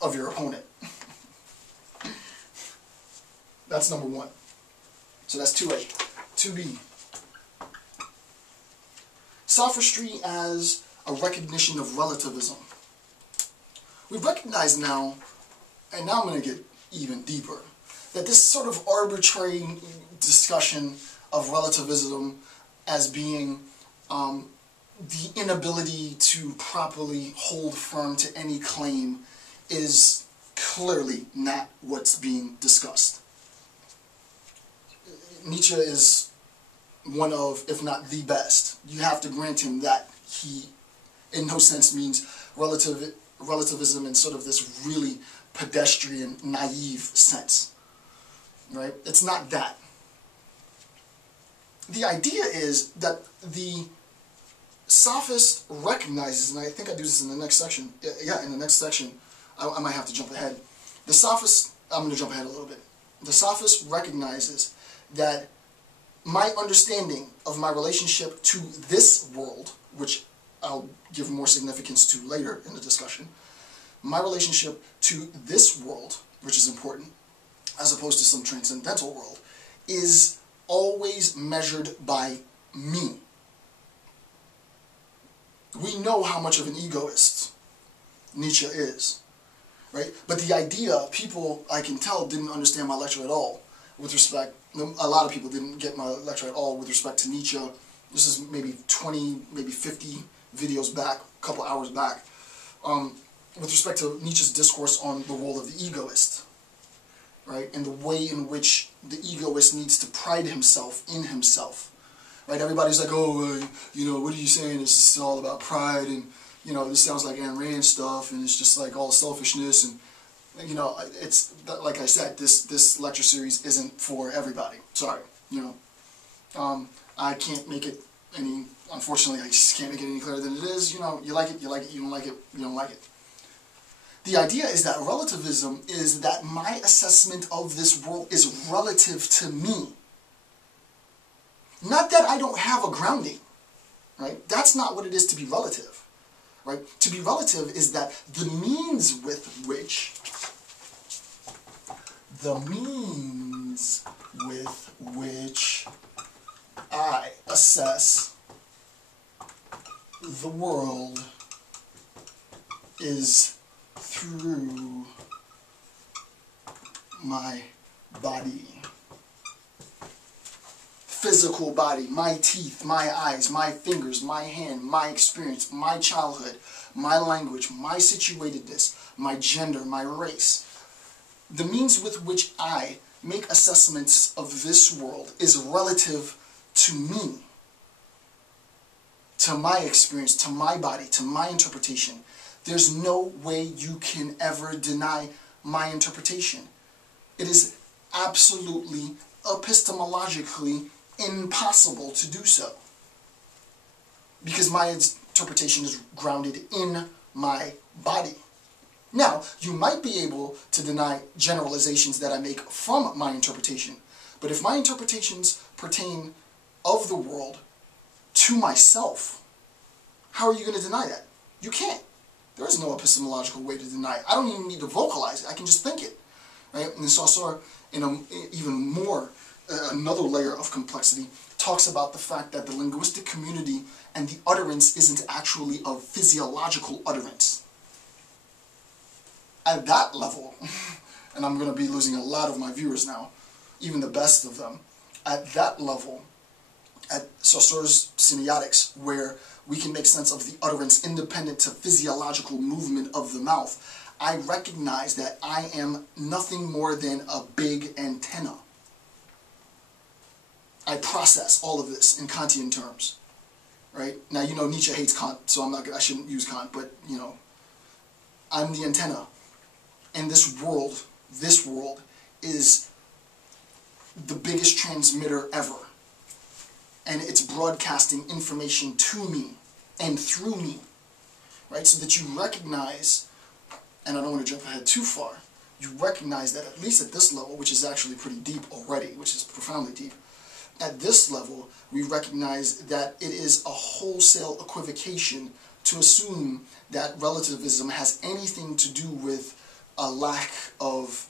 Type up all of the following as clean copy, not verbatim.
of your opponent. That's number one. So that's 2A. 2B. Sophistry as a recognition of relativism. We recognize now, and now I'm going to get even deeper, that this sort of arbitrary discussion of relativism as being the inability to properly hold firm to any claim is clearly not what's being discussed. Nietzsche is one of, if not the best. You have to grant him that he, in no sense, means relativism in sort of this really pedestrian, naive sense. Right? It's not that. The idea is that the sophist recognizes, and I think I do this in the next section. Yeah, in the next section, I might have to jump ahead. The sophist, I'm going to jump ahead a little bit. The sophist recognizes that my understanding of my relationship to this world, which I'll give more significance to later in the discussion, my relationship to this world, which is important, as opposed to some transcendental world, is always measured by me. We know how much of an egoist Nietzsche is, right? But the idea, people, I can tell, didn't understand my lecture at all with respect, a lot of people didn't get my lecture at all with respect to Nietzsche. This is maybe 20, maybe 50 videos back, a couple hours back, with respect to Nietzsche's discourse on the role of the egoist, right? And the way in which the egoist needs to pride himself in himself, right? Everybody's like, oh, you know, what are you saying? This is all about pride, and, you know, this sounds like Ayn Rand stuff, and it's just like all selfishness, and, you know, it's, like I said, this lecture series isn't for everybody. Sorry, you know. I can't make it any, unfortunately, I just can't make it any clearer than it is. You know, you like it, you like it, you don't like it, you don't like it. The idea is that relativism is that my assessment of this world is relative to me. Not that I don't have a grounding, right? That's not what it is to be relative, right? To be relative is that the means with which I assess the world is through my body. Physical body, my teeth, my eyes, my fingers, my hand, my experience, my childhood, my language, my situatedness, my gender, my race. The means with which I make assessments of this world is relative to me, to my experience, to my body, to my interpretation. There's no way you can ever deny my interpretation. It is absolutely, epistemologically impossible to do so, because my interpretation is grounded in my body. Now, you might be able to deny generalizations that I make from my interpretation, but if my interpretations pertain of the world to myself, how are you going to deny that? You can't. There is no epistemological way to deny it. I don't even need to vocalize it. I can just think it. Right? And Saussure, in even more, another layer of complexity, talks about the fact that the linguistic community and the utterance isn't actually a physiological utterance. At that level, and I'm going to be losing a lot of my viewers now, even the best of them, at that level, at Saussure's semiotics, where we can make sense of the utterance independent to physiological movement of the mouth, I recognize that I am nothing more than a big antenna. I process all of this in Kantian terms, right? Now, you know, Nietzsche hates Kant, so I shouldn't use Kant, but, you know, I'm the antenna. And this world is the biggest transmitter ever. And it's broadcasting information to me and through me, right? So that you recognize, and I don't want to jump ahead too far, you recognize that at least at this level, which is actually pretty deep already, which is profoundly deep, at this level, we recognize that it is a wholesale equivocation to assume that relativism has anything to do with a lack of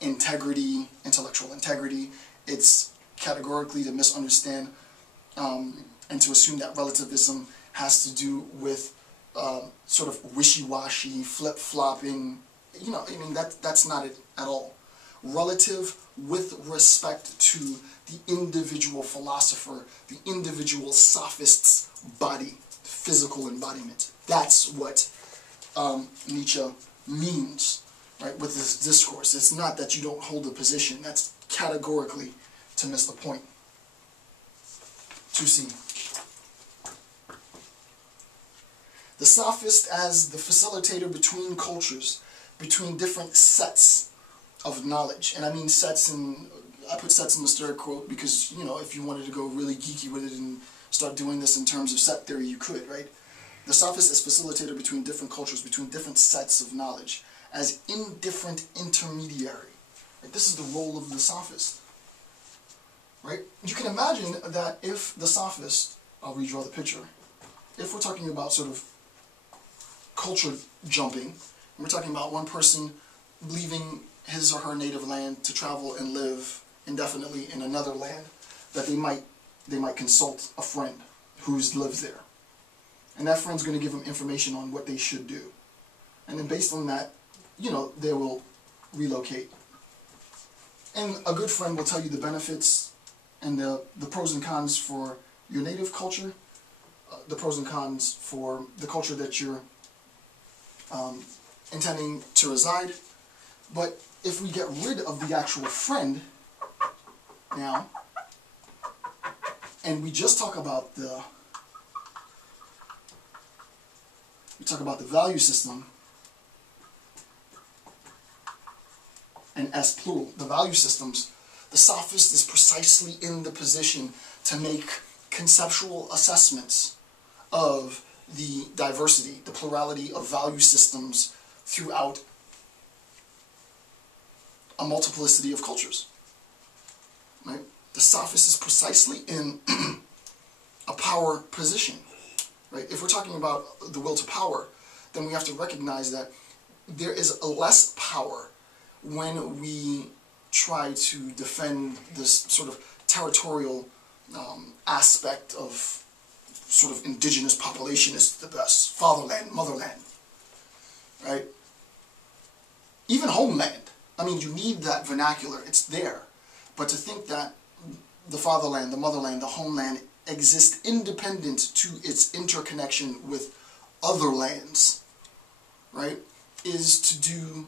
integrity, intellectual integrity. It's categorically to misunderstand and to assume that relativism has to do with sort of wishy-washy, flip-flopping. You know, I mean, that's not it at all. Relative with respect to the individual philosopher, the individual sophist's body, physical embodiment. That's what Nietzsche means, right, with this discourse. It's not that you don't hold a position. That's categorically to miss the point. 2C. The sophist as the facilitator between cultures, between different sets of knowledge. And I mean sets in, I put sets in the third quote because, you know, if you wanted to go really geeky with it and start doing this in terms of set theory, you could, right? The sophist is facilitator between different cultures, between different sets of knowledge, as indifferent intermediary. Right? This is the role of the sophist. Right? You can imagine that if the sophist, I'll redraw the picture, if we're talking about sort of culture jumping, and we're talking about one person leaving his or her native land to travel and live indefinitely in another land, that they might consult a friend who lives there. And that friend's going to give them information on what they should do. And then based on that, you know, they will relocate. And a good friend will tell you the benefits and the pros and cons for your native culture, the pros and cons for the culture that you're intending to reside. But if we get rid of the actual friend now, and we just talk about the value system, and S plural, the value systems, the sophist is precisely in the position to make conceptual assessments of the diversity, the plurality of value systems throughout a multiplicity of cultures. Right? The sophist is precisely in a power position. Right? If we're talking about the will to power, then we have to recognize that there is less power when we try to defend this sort of territorial aspect of sort of indigenous population is the best. Fatherland, motherland. Right? Even homeland. I mean, you need that vernacular. It's there. But to think that the fatherland, the motherland, the homeland exist independent to its interconnection with other lands, right, is to do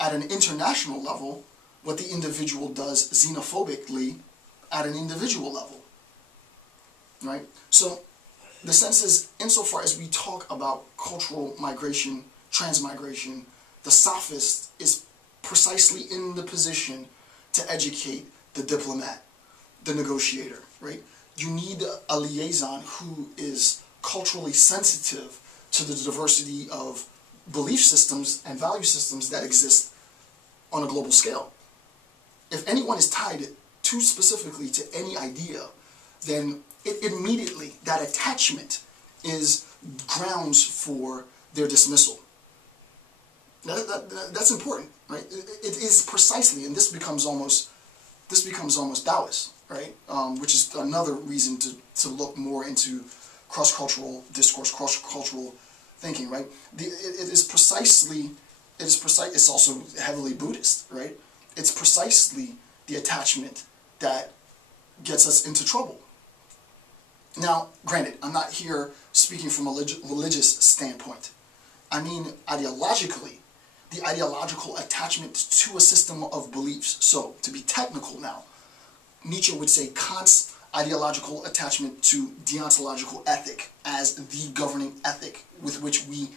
at an international level what the individual does xenophobically at an individual level, right? So the sense is, insofar as we talk about cultural migration, transmigration, the sophist is precisely in the position to educate the diplomat, the negotiator, right? You need a liaison who is culturally sensitive to the diversity of belief systems and value systems that exist on a global scale. If anyone is tied too specifically to any idea, then immediately that attachment is grounds for their dismissal. That's important, right? It is precisely, and this becomes almost Taoist, right? Which is another reason to look more into cross-cultural discourse, cross-cultural thinking, right? It's also heavily Buddhist, right? It's precisely the attachment that gets us into trouble. Now, granted, I'm not here speaking from a religious standpoint. I mean, ideologically, the ideological attachment to a system of beliefs. So, to be technical now, Nietzsche would say Kant's ideological attachment to deontological ethic as the governing ethic with which we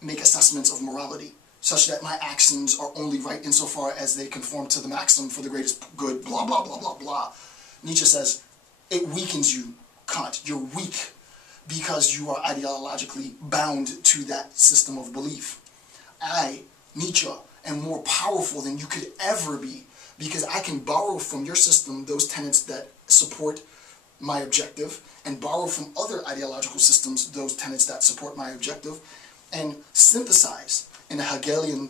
make assessments of morality, such that my actions are only right insofar as they conform to the maxim for the greatest good, blah, blah, blah, blah, blah. Nietzsche says, it weakens you, Kant. You're weak because you are ideologically bound to that system of belief. I, Nietzsche, am more powerful than you could ever be because I can borrow from your system those tenets that support my objective and borrow from other ideological systems those tenets that support my objective and synthesize in a Hegelian